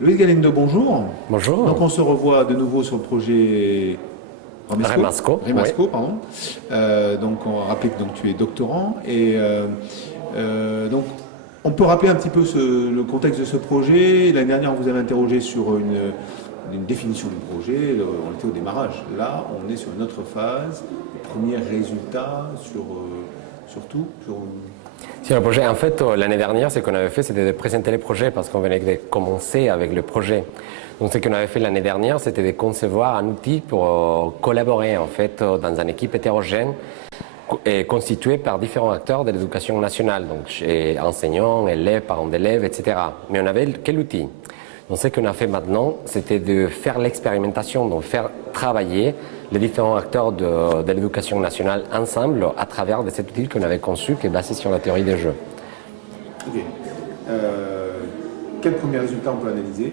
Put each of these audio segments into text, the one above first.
Luis Galindo, bonjour. Bonjour. Donc on se revoit de nouveau sur le projet Remasco, Oui. pardon. Donc on rappelle que donc, tu es doctorant et donc on peut rappeler un petit peu le contexte de ce projet. L'année dernière, on vous avait interrogé sur une définition du projet. On était au démarrage. Là, on est sur une autre phase. Les premiers résultats sur tout. Sur le projet, en fait, l'année dernière, ce qu'on avait fait, c'était de présenter les projets parce qu'on venait de commencer avec le projet. Donc, ce qu'on avait fait l'année dernière, c'était de concevoir un outil pour collaborer, en fait, dans une équipe hétérogène et constituée par différents acteurs de l'éducation nationale, donc enseignants, élèves, parents d'élèves, etc. Mais on avait quel outil? Donc, ce qu'on a fait maintenant, c'était de faire l'expérimentation, donc faire travailler les différents acteurs de l'éducation nationale ensemble à travers de cet outil qu'on avait conçu, qui est basé sur la théorie des jeux. Ok. Quels premiers résultats on peut analyser?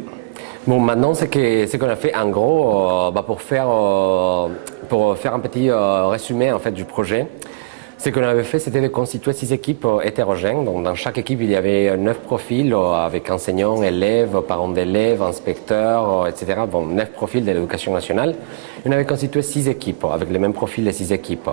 Bon, maintenant, ce qu'on a fait, en gros, pour faire un petit résumé en fait, du projet, ce qu'on avait fait, c'était de constituer 6 équipes hétérogènes. Donc, dans chaque équipe, il y avait 9 profils avec enseignants, élèves, parents d'élèves, inspecteurs, etc. Bon, 9 profils de l'éducation nationale. On avait constitué 6 équipes avec les mêmes profils des 6 équipes.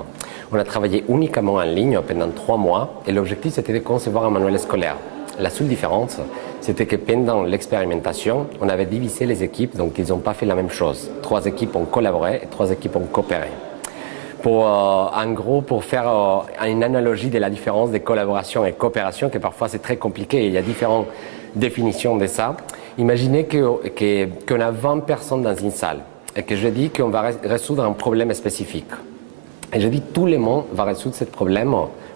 On a travaillé uniquement en ligne pendant 3 mois et l'objectif, c'était de concevoir un manuel scolaire. La seule différence, c'était que pendant l'expérimentation, on avait divisé les équipes, donc ils n'ont pas fait la même chose. 3 équipes ont collaboré et 3 équipes ont coopéré. En gros, pour faire une analogie de la différence de collaboration et coopération, que parfois c'est très compliqué, il y a différentes définitions de ça. Imaginez qu'on a 20 personnes dans une salle et que je dis qu'on va résoudre un problème spécifique. Et je dis tout le monde va résoudre ce problème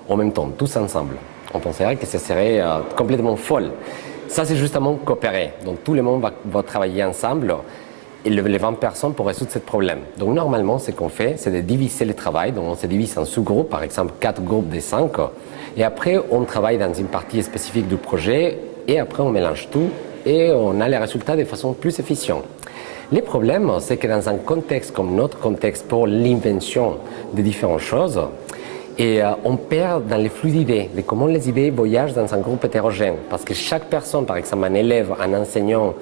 en même temps, tous ensemble. On penserait que ce serait complètement folle. Ça, c'est justement coopérer. Donc tout le monde va travailler ensemble et les 20 personnes pour résoudre ce problème. Donc normalement, ce qu'on fait, c'est de diviser le travail. Donc on se divise en sous-groupes, par exemple 4 groupes de 5. Et après, on travaille dans une partie spécifique du projet. Et après, on mélange tout et on a les résultats de façon plus efficiente. Le problème, c'est que dans un contexte comme notre contexte pour l'invention de différentes choses, et on perd dans les flux d'idées, de comment les idées voyagent dans un groupe hétérogène. Parce que chaque personne, par exemple un élève, un enseignant,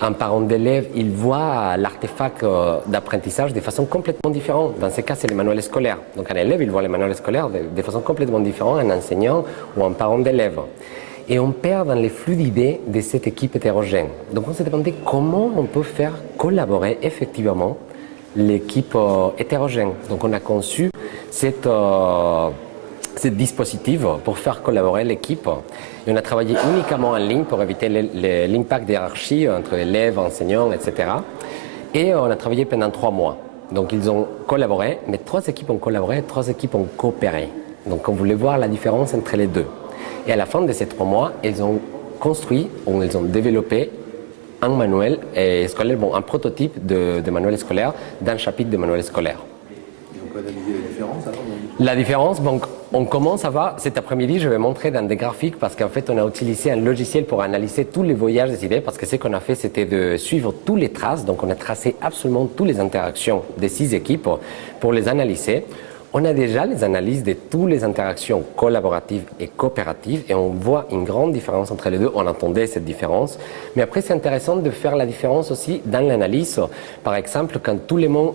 un parent d'élève, il voit l'artefact d'apprentissage de façon complètement différente. Dans ce cas, c'est le manuel scolaire. Donc un élève, il voit le manuel scolaire de façon complètement différente, un enseignant ou un parent d'élève. Et on perd dans les flux d'idées de cette équipe hétérogène. Donc on s'est demandé comment on peut faire collaborer effectivement l'équipe hétérogène. Donc on a conçu cette dispositif pour faire collaborer l'équipe. Et on a travaillé uniquement en ligne pour éviter l'impact des hiérarchies entre élèves, enseignants, etc. Et on a travaillé pendant 3 mois. Donc ils ont collaboré, mais 3 équipes ont collaboré, 3 équipes ont coopéré. Donc on voulait voir la différence entre les deux. Et à la fin de ces 3 mois, ils ont construit ou ils ont développé un manuel scolaire, un prototype de manuel scolaire d'un chapitre de manuel scolaire. Et on peut analyser la différence alors? La différence, donc, on commence à voir, cet après-midi, je vais montrer dans des graphiques parce qu'en fait, on a utilisé un logiciel pour analyser tous les voyages des idées parce que ce qu'on a fait, c'était de suivre tous les traces. Donc, on a tracé absolument toutes les interactions des 6 équipes pour les analyser. On a déjà les analyses de toutes les interactions collaboratives et coopératives et on voit une grande différence entre les deux. On entendait cette différence. Mais après, c'est intéressant de faire la différence aussi dans l'analyse. Par exemple, quand tout le monde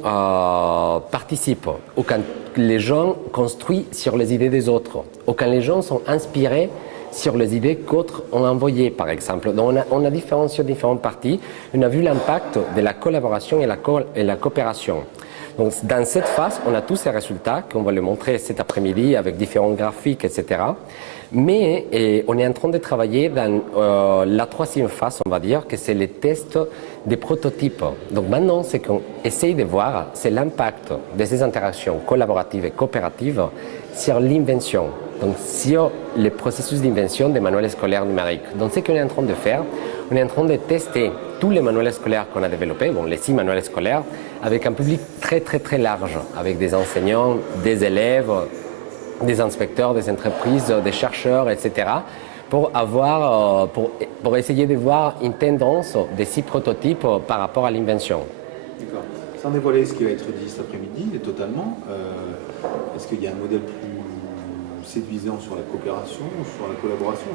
participe ou quand les gens construisent sur les idées des autres ou quand les gens sont inspirés sur les idées qu'autres ont envoyées, par exemple. Donc, on a différencié différentes parties. On a vu l'impact de la collaboration et la coopération. Donc, dans cette phase, on a tous ces résultats qu'on va les montrer cet après-midi avec différents graphiques, etc. Mais on est en train de travailler dans la 3e phase, on va dire, que c'est les tests des prototypes. Donc maintenant, ce qu'on essaye de voir, c'est l'impact de ces interactions collaboratives et coopératives sur l'invention, donc sur le processus d'invention des manuels scolaires numériques. Donc ce qu'on est en train de faire, on est en train de tester tous les manuels scolaires qu'on a développés, bon, les 6 manuels scolaires, avec un public très très très large, avec des enseignants, des élèves, des inspecteurs, des entreprises, des chercheurs, etc. pour essayer de voir une tendance des 6 prototypes par rapport à l'invention. D'accord. Sans dévoiler ce qui va être dit cet après-midi, totalement, est-ce qu'il y a un modèle plus séduisant sur la coopération ou sur la collaboration?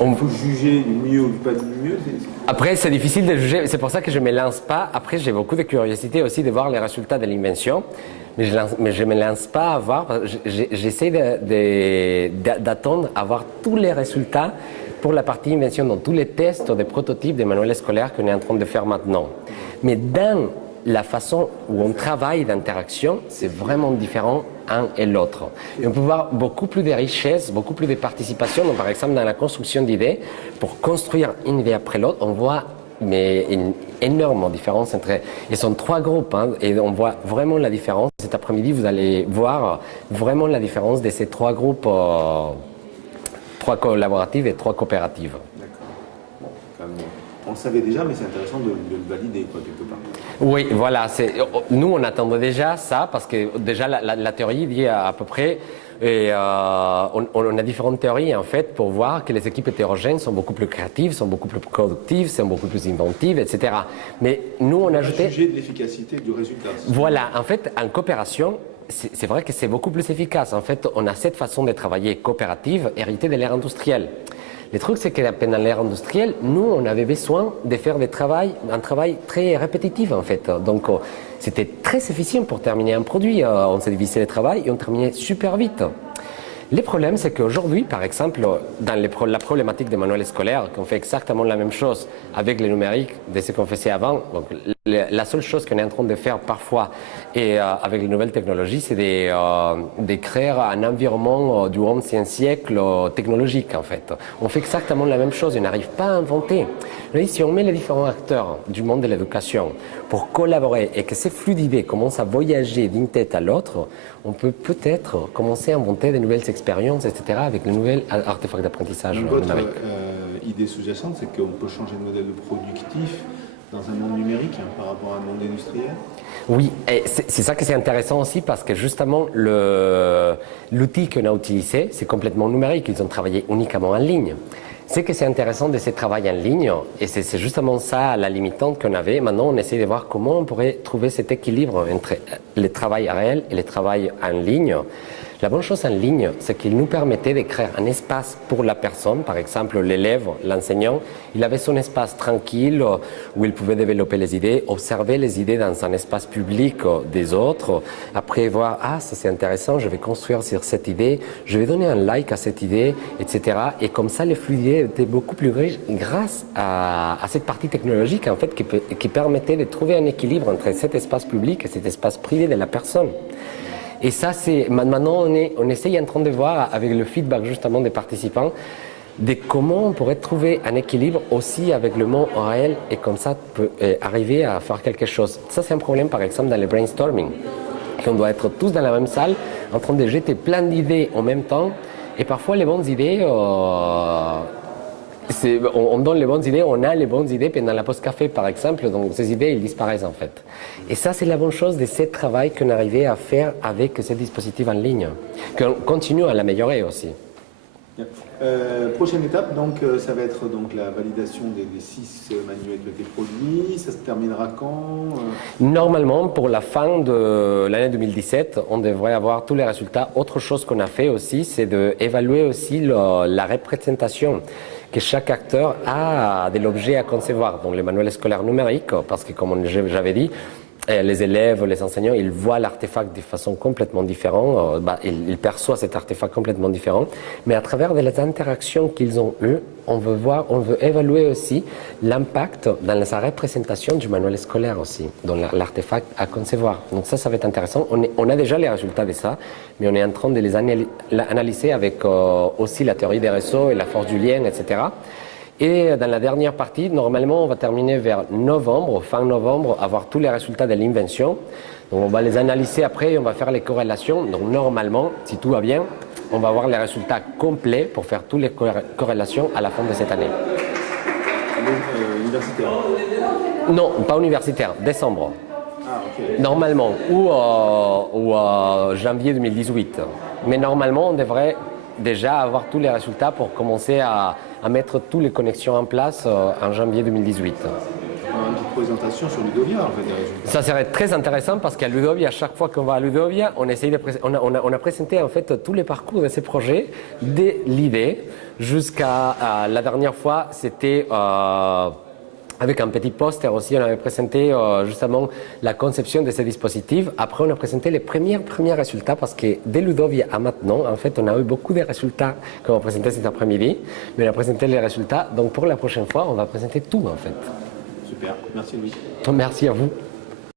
Il faut juger du mieux ou pas du mieux. Après, c'est difficile de juger. C'est pour ça que je ne me lance pas. Après, j'ai beaucoup de curiosité aussi de voir les résultats de l'invention. Mais je ne me lance pas à voir. J'essaie d'attendre à voir tous les résultats pour la partie invention, dans tous les tests des prototypes des manuels scolaires qu'on est en train de faire maintenant. Mais dans la façon où on travaille d'interaction, c'est vraiment différent un et l'autre. Et on peut voir beaucoup plus de richesses, beaucoup plus de participation. Donc, par exemple, dans la construction d'idées, pour construire une idée après l'autre, on voit une énorme différence entre... Ils sont trois groupes et on voit vraiment la différence. Cet après-midi, vous allez voir vraiment la différence de ces trois groupes, trois collaboratives et trois coopératives. D'accord. Bon, on le savait déjà, mais c'est intéressant de le valider quelque part. Oui, voilà. Nous, on attendait déjà ça parce que déjà la théorie dit à peu près... Et on a différentes théories en fait pour voir que les équipes hétérogènes sont beaucoup plus créatives, sont beaucoup plus productives, sont beaucoup plus inventives, etc. Mais nous, on a ajouté... Juger de l'efficacité du résultat. Voilà, en fait, en coopération, c'est vrai que c'est beaucoup plus efficace. En fait, on a cette façon de travailler coopérative héritée de l'ère industrielle. Le truc, c'est que pendant l'ère industrielle, nous, on avait besoin de faire un travail très répétitif, en fait. Donc, c'était très efficient pour terminer un produit. On se divisait le travail et on terminait super vite. Le problème, c'est qu'aujourd'hui, par exemple, dans la problématique des manuels scolaires, qu'on fait exactement la même chose avec le numérique de ce qu'on faisait avant. Donc, la seule chose qu'on est en train de faire parfois et avec les nouvelles technologies, c'est de créer un environnement du XIe siècle technologique, en fait. On fait exactement la même chose, on n'arrive pas à inventer. Mais si on met les différents acteurs du monde de l'éducation pour collaborer et que ces flux d'idées commencent à voyager d'une tête à l'autre, on peut peut-être commencer à inventer de nouvelles expériences, etc., avec de nouvelles artefacts d'apprentissage numérique. Votre idée sous-jacente, c'est qu'on peut changer de modèle productif dans un monde numérique par rapport à un monde industriel? Oui, et c'est ça que c'est intéressant aussi parce que justement l'outil qu'on a utilisé, c'est complètement numérique. Ils ont travaillé uniquement en ligne. C'est que c'est intéressant de ce travail en ligne et c'est justement ça la limitante qu'on avait. Maintenant, on essaie de voir comment on pourrait trouver cet équilibre entre le travail réel et le travail en ligne. La bonne chose en ligne, c'est qu'il nous permettait de créer un espace pour la personne. Par exemple, l'élève, l'enseignant, il avait son espace tranquille où il pouvait développer les idées, observer les idées dans un espace public des autres. Après voir, ah, ça c'est intéressant, je vais construire sur cette idée, je vais donner un like à cette idée, etc. Et comme ça, les flux d'idées étaient beaucoup plus riches grâce à cette partie technologique en fait, qui permettait de trouver un équilibre entre cet espace public et cet espace privé de la personne. Et ça, maintenant, on essaye en train de voir, avec le feedback justement des participants, de comment on pourrait trouver un équilibre aussi avec le monde réel et comme ça, peut arriver à faire quelque chose. Ça, c'est un problème, par exemple, dans le brainstorming. On doit être tous dans la même salle, en train de jeter plein d'idées en même temps. Et parfois, les bonnes idées... on donne les bonnes idées, on a les bonnes idées pendant la pause café par exemple, donc ces idées, elles disparaissent en fait. Et ça, c'est la bonne chose de ce travail qu'on arrivait à faire avec ces dispositifs en ligne, qu'on continue à l'améliorer aussi. Prochaine étape, donc, ça va être donc, la validation des 6 manuels qui ont été produits. Ça se terminera quand Normalement, pour la fin de l'année 2017, on devrait avoir tous les résultats. Autre chose qu'on a fait aussi, c'est d'évaluer aussi la représentation que chaque acteur a de l'objet à concevoir. Donc les manuels scolaires numériques, parce que comme j'avais dit, les élèves, les enseignants, ils voient l'artefact de façon complètement différente, ils perçoivent cet artefact complètement différent, mais à travers les interactions qu'ils ont eues, on veut évaluer aussi l'impact dans sa représentation du manuel scolaire aussi, dans l'artefact à concevoir. Donc ça va être intéressant. On a déjà les résultats de ça, mais on est en train de les analyser avec aussi la théorie des réseaux et la force du lien, etc. Et dans la dernière partie, normalement, on va terminer vers novembre, fin novembre, avoir tous les résultats de l'invention. Donc on va les analyser après et on va faire les corrélations. Donc normalement, si tout va bien, on va avoir les résultats complets pour faire toutes les corrélations à la fin de cette année. Universitaire? Non, pas universitaire, décembre. Ah, ok. Normalement, ou janvier 2018. Mais normalement, on devrait déjà avoir tous les résultats pour commencer à mettre toutes les connexions en place en janvier 2018. une petite présentation sur Ludovia en fait, des résultats. Ça serait très intéressant parce qu'à Ludovia, à chaque fois qu'on va à Ludovia, on a présenté en fait tous les parcours de ces projets, dès l'idée jusqu'à la dernière fois, c'était avec un petit poster aussi, on avait présenté justement la conception de ces dispositifs. Après, on a présenté les premiers résultats parce que dès Ludovia à maintenant, en fait, on a eu beaucoup de résultats qu'on va présenter cet après-midi, mais on a présenté les résultats. Donc pour la prochaine fois, on va présenter tout en fait. Super, merci Louis. Merci à vous.